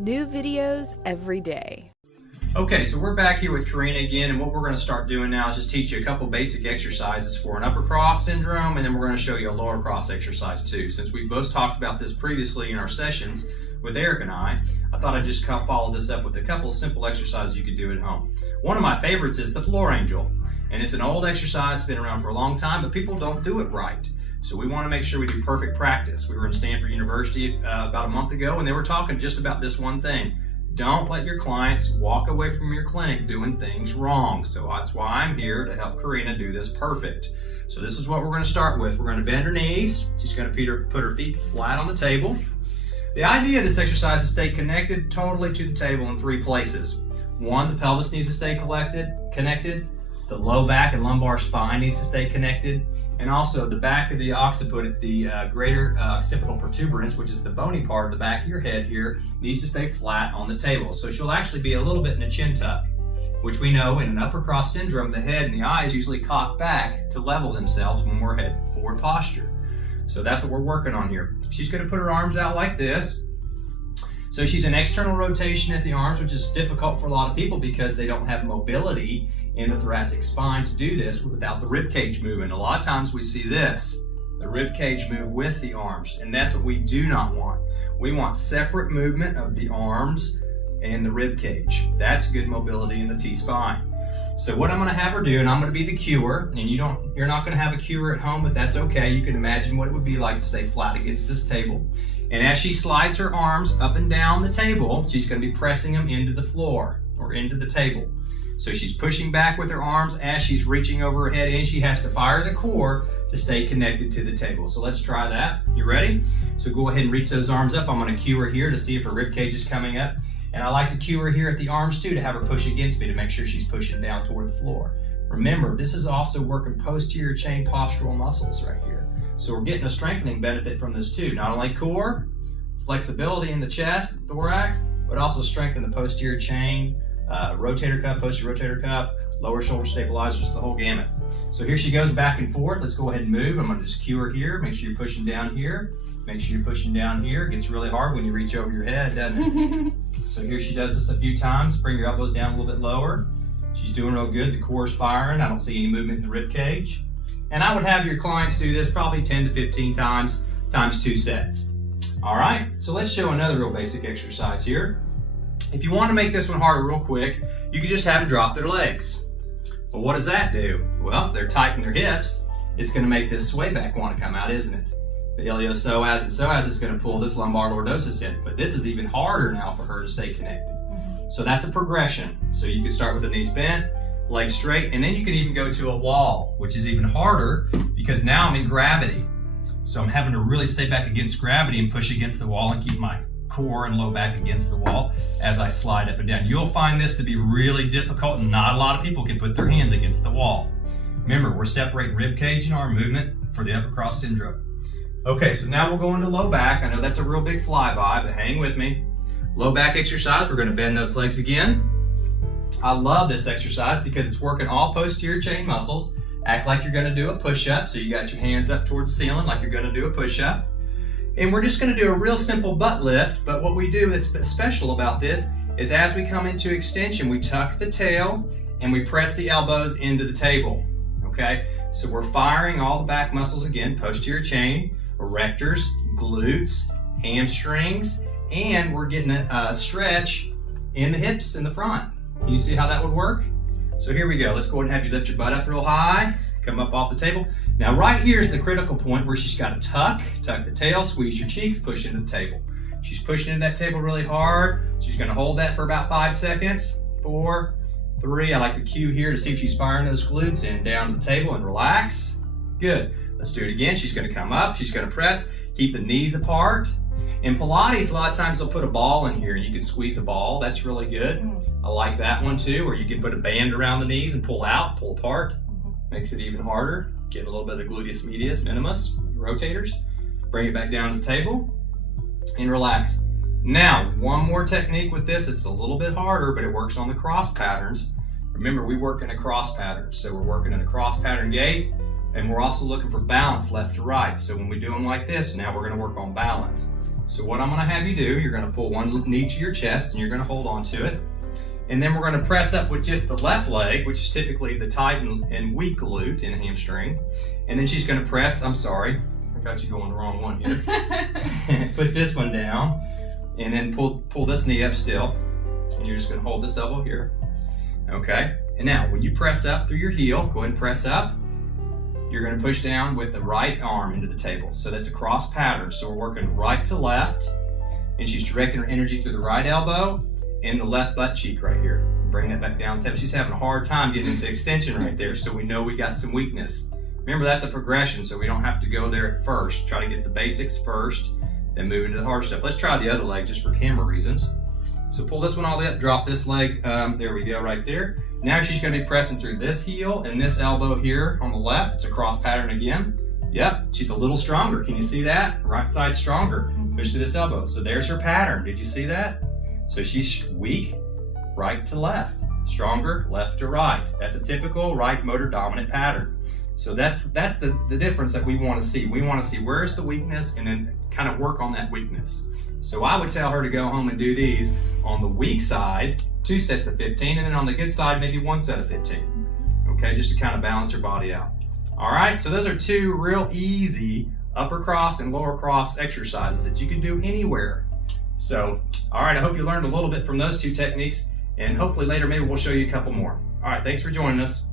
New videos every day. Okay, so we're back here with Karina again, and what we're going to start doing now is just teach you a couple basic exercises for an upper cross syndrome, and then we're going to show you a lower cross exercise too. Since we both talked about this previously in our sessions with Eric and I thought I'd just follow this up with a couple of simple exercises you could do at home. One of my favorites is the floor angel, and it's an old exercise, it's been around for a long time, but people don't do it right. So we want to make sure we do perfect practice. We were in Stanford University about a month ago, and they were talking just about this one thing. Don't let your clients walk away from your clinic doing things wrong. So that's why I'm here to help Karina do this perfect. So this is what we're going to start with. We're going to bend her knees. She's going to put her feet flat on the table. The idea of this exercise is to stay connected totally to the table in three places. One, the pelvis needs to stay connected. The low back and lumbar spine needs to stay connected. And also the back of the occiput, the greater occipital protuberance, which is the bony part of the back of your head here, needs to stay flat on the table. So she'll actually be a little bit in a chin tuck, which we know in an upper cross syndrome, the head and the eyes usually cock back to level themselves when we're head forward posture. So that's what we're working on here. She's going to put her arms out like this. So she's an external rotation at the arms, which is difficult for a lot of people because they don't have mobility in the thoracic spine to do this without the rib cage moving. A lot of times we see this, the rib cage move with the arms, and that's what we do not want. We want separate movement of the arms and the rib cage. That's good mobility in the T-spine. So what I'm going to have her do, and I'm going to be the cuer, and you're not going to have a cuer at home, but that's okay. You can imagine what it would be like to stay flat against this table. And as she slides her arms up and down the table, she's going to be pressing them into the floor or into the table. So she's pushing back with her arms as she's reaching over her head, and she has to fire the core to stay connected to the table. So let's try that. You ready? So go ahead and reach those arms up. I'm going to cue her here to see if her rib cage is coming up. And I like to cue her here at the arms too, to have her push against me to make sure she's pushing down toward the floor. Remember, this is also working posterior chain postural muscles right here. So we're getting a strengthening benefit from this too. Not only core, flexibility in the chest, thorax, but also strengthen the posterior chain, rotator cuff, posterior rotator cuff, lower shoulder stabilizers, the whole gamut. So here she goes back and forth. Let's go ahead and move. I'm going to just cue her here. Make sure you're pushing down here. Make sure you're pushing down here. It gets really hard when you reach over your head, doesn't it? So here she does this a few times. Bring your elbows down a little bit lower. She's doing real good. The core's firing. I don't see any movement in the rib cage. And I would have your clients do this probably 10 to 15 times 2 sets. All right, so let's show another real basic exercise here. If you want to make this one harder real quick, you can just have them drop their legs. Well, what does that do? Well, if they're tight in their hips, it's going to make this sway back want to come out, isn't it? The iliopsoas and psoas is going to pull this lumbar lordosis in, but this is even harder now for her to stay connected. So that's a progression. So you can start with the knees bent, legs straight, and then you can even go to a wall, which is even harder because now I'm in gravity. So I'm having to really stay back against gravity and push against the wall and keep my core and low back against the wall as I slide up and down. You'll find this to be really difficult, and not a lot of people can put their hands against the wall. Remember, we're separating rib cage and arm movement for the upper cross syndrome. Okay, so now we'll go into low back. I know that's a real big flyby, but hang with me. Low back exercise, we're going to bend those legs again. I love this exercise because it's working all posterior chain muscles. Act like you're going to do a push-up, so you got your hands up towards the ceiling like you're going to do a push-up. And we're just going to do a real simple butt lift, but what we do that's special about this is as we come into extension, we tuck the tail and we press the elbows into the table, okay? So we're firing all the back muscles again, posterior chain, erectors, glutes, hamstrings, and we're getting a stretch in the hips in the front. Can you see how that would work? So here we go. Let's go ahead and have you lift your butt up real high, come up off the table. Now right here is the critical point where she's got to tuck the tail, squeeze your cheeks, push into the table. She's pushing into that table really hard. She's going to hold that for about 5 seconds. 4, 3. I like to cue here to see if she's firing those glutes and down to the table and relax. Good. Let's do it again. She's going to come up. She's going to press. Keep the knees apart. In Pilates, a lot of times they'll put a ball in here and you can squeeze a ball. That's really good. I like that one too, or you can put a band around the knees and pull out, pull apart. Makes it even harder. Get a little bit of the gluteus medius, minimus, rotators. Bring it back down to the table and relax. Now, one more technique with this. It's a little bit harder, but it works on the cross patterns. Remember, we work in a cross pattern. So we're working in a cross pattern gait, and we're also looking for balance left to right. So when we do them like this, now we're going to work on balance. So what I'm going to have you do, you're going to pull one knee to your chest and you're going to hold on to it. And then we're going to press up with just the left leg, which is typically the tight and weak glute and hamstring. And then she's going to press, I'm sorry, I got you going the wrong one here. Put this one down and then pull this knee up still. And you're just going to hold this elbow here. Okay. And now when you press up through your heel, go ahead and press up. You're going to push down with the right arm into the table. So that's a cross pattern. So we're working right to left, and she's directing her energy through the right elbow and the left butt cheek right here. Bring that back down. She's having a hard time getting into extension right there, so we know we got some weakness. Remember, that's a progression, so we don't have to go there at first. Try to get the basics first, then move into the hard stuff. Let's try the other leg just for camera reasons. So pull this one all the way up, drop this leg, there we go, right there. Now she's going to be pressing through this heel and this elbow here on the left. It's a cross pattern again. Yep, she's a little stronger. Can you see that? Right side stronger. Push through this elbow. So there's her pattern. Did you see that? So she's weak, right to left. Stronger, left to right. That's a typical right motor dominant pattern. So that's the difference that we want to see. We want to see where's the weakness and then kind of work on that weakness. So I would tell her to go home and do these on the weak side, 2 sets of 15, and then on the good side, maybe 1 set of 15. Okay, just to kind of balance her body out. All right, so those are 2 real easy upper cross and lower cross exercises that you can do anywhere. So, all right, I hope you learned a little bit from those 2 techniques, and hopefully later maybe we'll show you a couple more. All right, thanks for joining us.